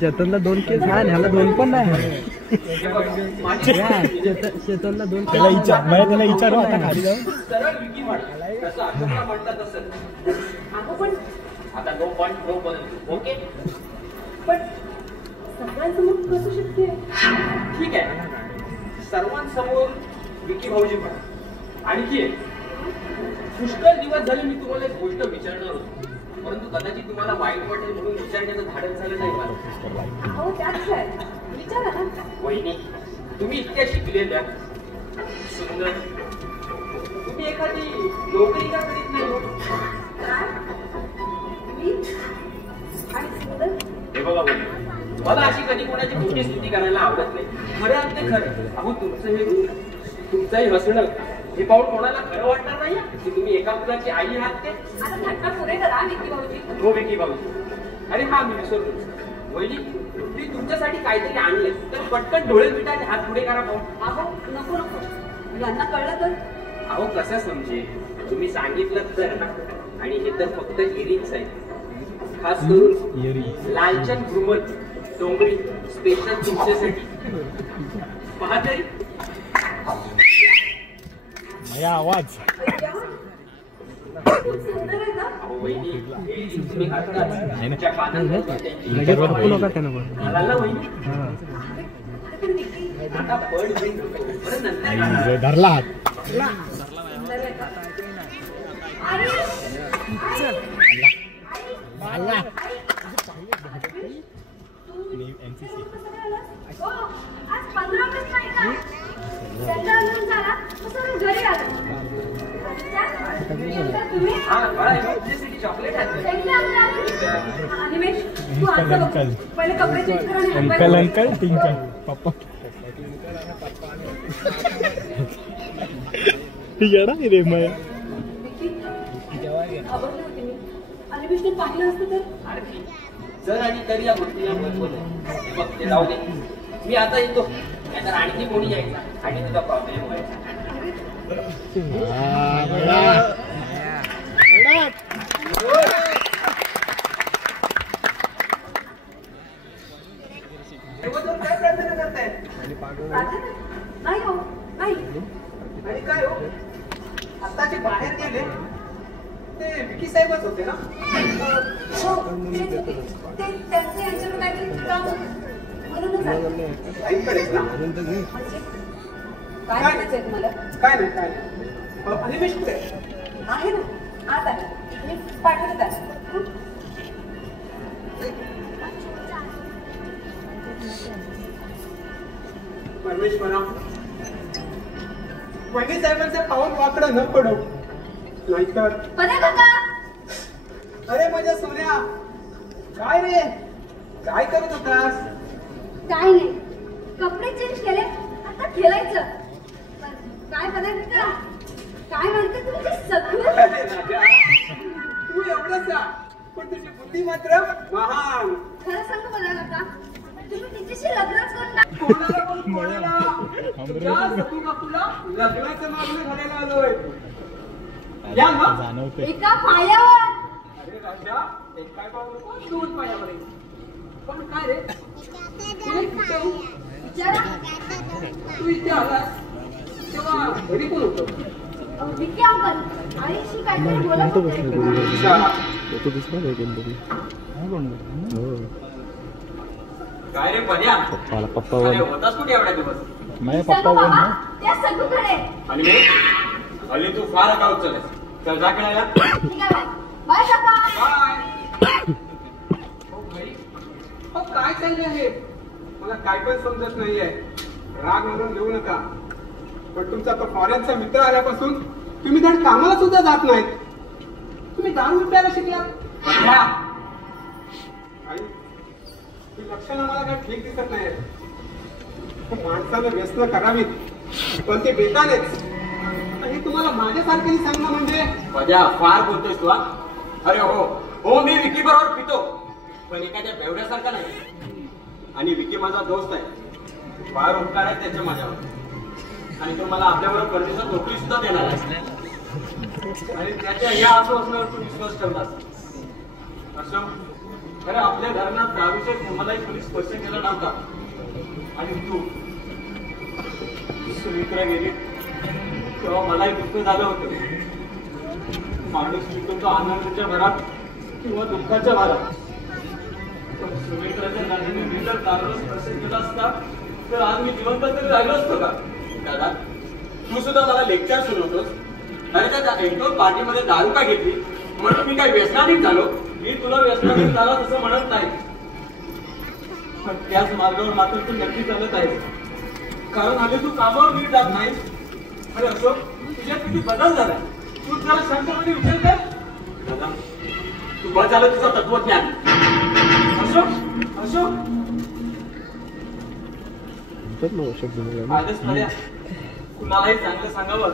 चेतनला 2 केस आहे, ह्याला 2 पण नाही. चेतनला 2. त्याला विचारू आता खाली जाऊ. आता नो पॉइंट नो बनवतो. ओके, पण सर्वांसमोर कसं शक्य आहे? ठीक आहे, सर्वांसमोर विकी भाऊजी म्हणा. आणखी पुष्कळ दिवस झाले मी तुम्हाला एक गोष्ट विचारणार होतो, परंतु कदाचित तुम्हाला वाईट वाटेल म्हणून विचारण्याचं धाडस झालं नाही मला. हो, त्यात काय विचारा ना. वहिनी, तुम्ही इतक्या शिकलेल्या, सुंदर, तुम्ही एखादी नोकरी का करीत नाही? हे बघा वहिनी, मला अशी कधी कोणाची मोठी स्तुती करायला आवडत नाही. खरं ते खरं. अहो, तुमचं हे रूप, तुमचंही हसणं, हे पाहून कोणाला खरं वाटणार नाही की तुम्ही एका मुलाची आई आहात. ते आता थट्टा पुरे करा विकी भाऊजी. हो विकी भाऊजी. अरे हा, मी विसरलो. वहिनी, मी तुमच्यासाठी काहीतरी आणले तर पटकन डोळे मिटाने हात पुढे करा पाहून. अहो, नको नको, यांना कळलं तर. अहो, कसं समजेल? तुम्ही सांगितलं तर ना. आणि हे तर फक्त इयरिंग्स आहे, खास करून लालचंद घुमट डोंगरी स्पेशल तुमच्यासाठी. पहा तरी माझा आवाज. वहिनी, तुम्ही हातात धरला हात. आज 15 ऑगस्ट नाही का? झाला घरी आलो. चॉकलेट अनिमेश, तू आता पहिले कपडे चेंज कर. अंकल अंकल टिंकल पप्पा येडा रे माया. अनिमेशने पाहिलं असतं तर. जर आणि तरी या गोष्टीला महत्व नाही. बघ, ते जाऊ दे, मी आता येतो. नाहीतर आणखी कोणी यायचा आणि तुझा प्रॉब्लेम व्हायचा. काय प्रार्थना करताय? नाही हो, नाही. आणि काय हो, आताचे बाहेर गेले ते विकी साहेबच होते ना? त्यांचे यांच्याकडे काहीतरी काम होतं म्हणूनच आले. काय म्हणायचंय तुम्हाला? काय नाही, काय नाही. अनिमेश कुठे आहे ना, आत आहे. मी पाठवत आहे. परमेश्वरा, वहिनी साहेबांचं पाऊल वाकडं न पडो, नाहीतर. अरे माझ्या सोन्या, काय रे, काय करत होतास? काय नाही, कपडे चेंज केले, आता खेळायचं. काय बघा, काय म्हणते तुमचे सगळं. तू एवढंच पण तुझी बुद्धी मात्र महान. खरं सांगू मला का, तुम्ही तिच्याशी लग्नच करता. लग्नाचं मागणं घालायला आलोय. या मग एका पायावर. अरे राजा, एक काय पाहू नको, 2 पायावर. पण काय रे, विचारा. तू इथे आलास तेव्हा घरी कोण होतं? विकी अंकल आईशी काहीतरी बोलत होते. काय रे पद्या, पप्पा होतास कुठे एवढ्या दिवस? माझ्या पप्पा त्या सगळीकडे. आणि हल्ली तू फार गाव चलस. चल जा खेळायला. ठीक आहे, बाय काका. बाय. काय चालले आहे? मला काय पण समजत नाहीये. राग म्हणून घेऊ नका, पण तुमचा तो फॉरेनचा मित्र आल्यापासून तुम्ही धड कामाला सुद्धा जात नाहीत. तुम्ही दारू प्यायला शिकलात. लक्षणं मला काही ठीक दिसत नाही. माणसानं व्यसन करावीत, पण ते बेतानेच. हे तुम्हाला माझ्यासारखे सांगणं म्हणजे फार बोलतोयस तू. अरे हो हो, मी विकी बरोबर पितो, पण एखाद्या बेवड्यासारखा नाही. आणि विकी माझा दोस्त आहे, फार उपकार आहे त्याच्या माझ्यावर. आणि तो मला आपल्याबरोबर परदेशात नोकरी सुद्धा देणार आहे. आणि त्याच्या या आश्वासनावर तू विश्वास ठेवलास. अशोक, खरं आपल्या घराण्यात दारूच्या मलाही कोणी स्पर्श केला नव्हता. आणि तू सुमित्रा गेली तेव्हा मलाही दुःख झालं होतं. माणूस विकतो आनंदाच्या भरात किंवा दुःखाच्या भरात. पण सुमित्राच्या जागेने मी जर दारूला स्पर्श केला असता तर आज मी जिवंत तरी राहिलो असतो का? दादा, तू सुद्धा मला लेक्चर सुरू अरे त्या एंटोर पार्टीमध्ये दारू का घेतली म्हणून मी काय व्यसनाधीन झालो? मी तुला व्यसनाधीन झाला तसं म्हणत नाही. पण त्याच मार्गावर मात्र तू नक्की चालत आहेस. कारण आधी तू कामावर नीट जात नाहीस. अरे अशोक, तुझ्यात किती बदल झालाय. तू जरा शांतपणे विचार कर. दादा, तू बस झालं तुझं तत्वज्ञान. अशोक, अशोक आजच मध्ये कुणालाही चांगलं सांगावं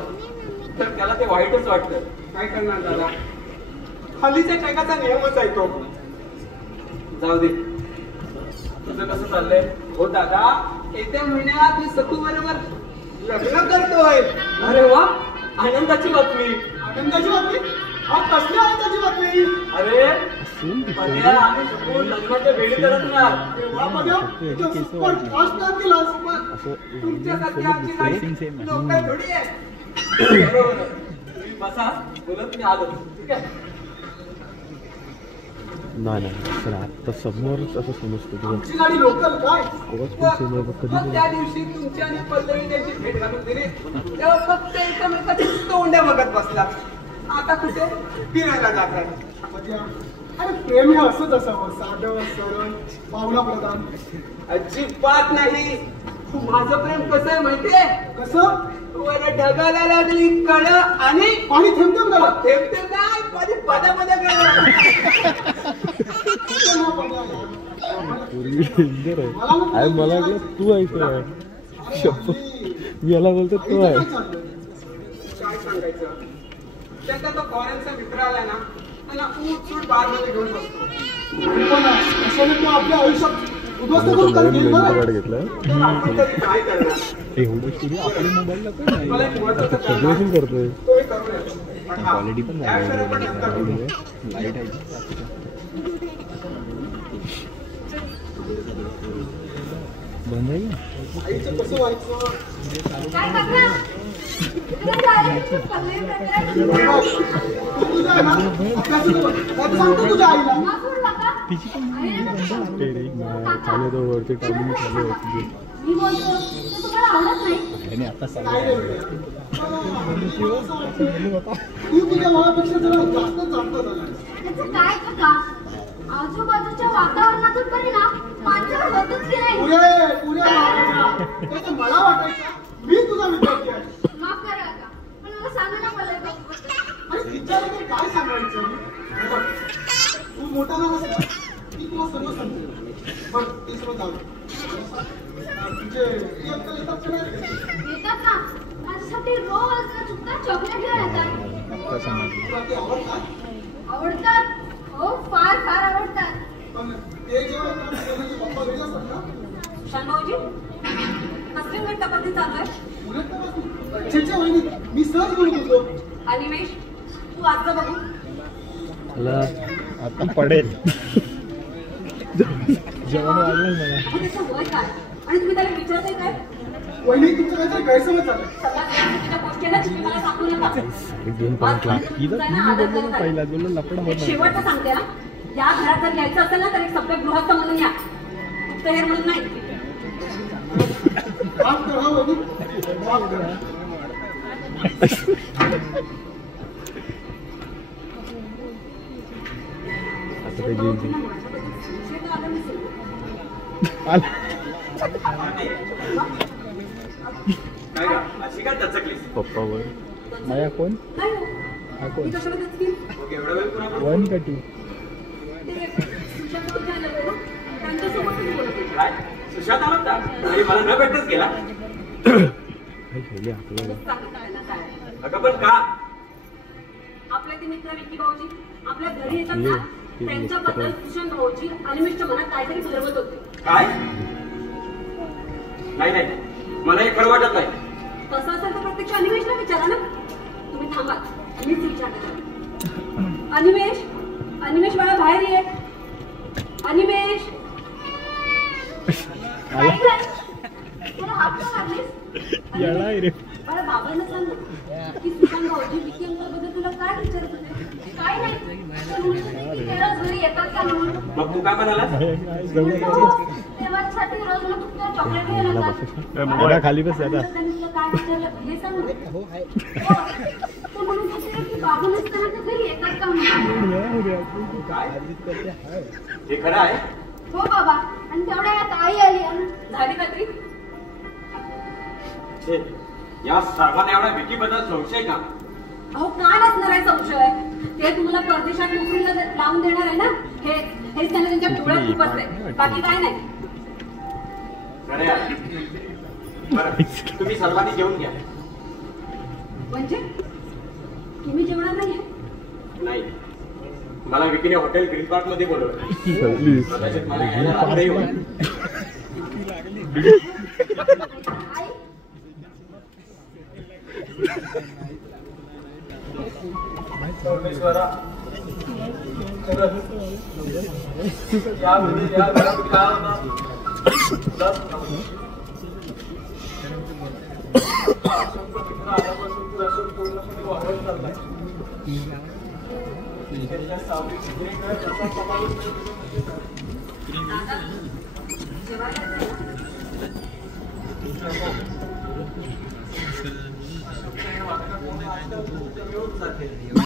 तर त्याला ते वाईटच वाटतं. काय करणार दादा, हल्लीच्या जगाचा नियमच आहे तो. जाऊ दे, तुझं कसं चाललंय? हो दादा, येत्या महिन्यात मी सखू बरोबर लग्न करतोय. अरे वा, आनंदाची बातमी. आनंदाची बातमी? हा कसली आनंदाची बातमी? अरे आम्ही सखू लग्नाच्या वेळी करत ना. तुमच्यासारखी आमची काही लोक थोडी आहे. बसा, बोलत मी आलो. ठीक आहे. नाही तर आता समोरच असं समजतं आमची गाडी लोकल काय? कधी त्या दिवशी तुमच्या आणि पल्लवी त्यांची भेट घालून दिली तेव्हा फक्त एकमेकाची तोंड्या बघत बसला. आता कुठे फिरायला जातात. अरे प्रेम हे असंच असावं, साधं सरळ पावला प्रधान. अजिबात नाही. माझं प्रेम कसं आहे माहितीये? कसं? वर ढगाला लागली कळ आणि पाणी थेंब झालं. थेंब थेंब नाही, माझी पदामध्ये गेलं. मला वाटलं तू ऐकलं. मी याला बोलतो तू आहे. काय सांगायचं, त्याचा तो फॉरेनचा मित्र आलाय ना, त्याला उठ बार मध्ये घेऊन बसतो. तू आपल्या आयुष्यात उद्ध्वस्त करून काय केलं बरं? घेतलं काय करणार? एवढं स्टुडिओ आपल्या मोबाईलला पण नाही. मला एक महत्त्वाचं काम सगळं आहे. करतोय. तोही करूया. पण हा, क्वालिटी पण या विषयावर आपण नंतर बोलू. लाईट आहे बंद आहे का? आईचं कसं व्हायचं? काय करणार? इकडे जायचं, पल्लवी प्रकरण. तू तुझ्या आहे ना, अभ्यासाचं बघ. त्यात सांगतो तुझ्या आईला. माफ करू नका. आईला नका. चालू तो वरती टायमिंग चालू होती. मी बोलतो ते तुम्हाला आवडत नाही. आणि आता काय रे? तू तुझ्या भावापेक्षा जरा जास्त जाणतो झाला. त्याचं काय काका? आजूबाजूच्या वातावरणातून परिणाम माणसावर होतच की नाही? पुऱ्या त्याचं मला वाटायचं मी तुझा विद्यार्थी आहे. माफ करा काका, पण मला सांगा ना पल्लवी. आणि तिच्याबद्दल काय सांगायचं? हे बघ, तू मोठा झालास ना की तुला सर्व समजेल. पण ते सर्व जाऊ दे. म्हणजे येतात का नाही? येतात ना, माझ्यासाठी रोज न चुकता चॉकलेट घेऊन येतात. तुला ते आवडतात? आवडतात? हो, फार फार आवडतात. पण ते जेव्हा म्हणजे पप्पा घरी असतात ना, शानभाऊजी, कसली उलट तपासणी चालू आहे? उलट तर छेच्या वहिनी मी सहज बोलत होतो. अनिमेश, तू आज बघू. मला आता पडेल. जेवण वाढलं मला. अहो, त्याचं वय काय? आणि तुम्ही त्याला विचारताय काय? वहिनी तुमचं काहीतरी गैरसमज झालं. सगळ्या गोष्टीला तुम्ही मला सांगू नका. दोन पॉईंट पहिला बोललो लपडा एक शेवटचं सांगते ना, या घरात जर यायचं असेल ना तर एक सभ्य गृहस्थ म्हणून या, गुप्तहेर म्हणून नाही. माफ करा वहिनी, माफ करा. आता काही जेवण काय का? अशी काय दचकलीस? पप्पावर माया कोण? नाही हो. हा कोण? मी कशाला दचकीन? मग एवढा वेळ पुन्हा बोलतो? वन का टू? ते सुशांतसोबत झालं बरं. त्यांच्यासोबतच बोलत होते. काय? सुशांत आला होता? आणि मला न भेटच गेला? आपल्याला सांगितलं त्यांना काय. अगं पण का? आपले ते मित्र विकी भाऊजी आपल्या घरी येतात ना, त्यांच्याबद्दल सुशांत भाऊजी अनिमेशच्या मनात काहीतरी भरवत होते. काय? नाही नाही, मला हे खरं वाटत नाही. तसं असेल तर प्रत्यक्ष अनिमेशला विचारा ना. तुम्ही थांबा, मीच विचारते. अनिमेश, अनिमेश बाळा बाहेर ये. अनिमेश, काय झालं? मला हात का मारलीस? मला बाबांना सांग की सुशांत भाऊजी विकी अंकलबद्दल तुला काय विचारत होते? काय नाही, तर म्हणत होते की ते रोज घरी येतात का म्हणून. मग तू काय म्हणालास? तेव्हा साठी रोज मग तुला चॉकलेट घ्यायला जातात. खाली बस त्यांनी तुला काय विचारलं हे सांग ना. तो म्हणून होते की बाबा नसताना ते घरी येतात का म्हणून. काय हे खरं आहे? हो बाबा, आणि तेवढ्या यात आई आली आणि झाली खात्री. छे, या सर्वांना एवढा विकी बद्दल संशय का? अहो काय नसणार आहे संशय? ते तुम्हाला परदेशात नोकरीला लावून देणार आहे ना, हेच त्यांना त्यांच्या डोळ्यात खूप असते, बाकी काय नाही. खरं आहे. बरं, तुम्ही सर्वांनी जेवून घ्या. म्हणजे तुम्ही जेवणार नाहीये? नाही, मला विकीने हॉटेल ग्रीन पार्क मध्ये बोलवलं. कदाचित मला यायला रात्रही होईल. आई, परमेश्वरा, यावेळी या घरात काय होणार? तुलाच ठाऊक. आल्यापासून तू असं पूर्णपणे वाढत चाललाय. त्याच्या सावलीत जे काय त्याचा समावेश जेवायला जायला.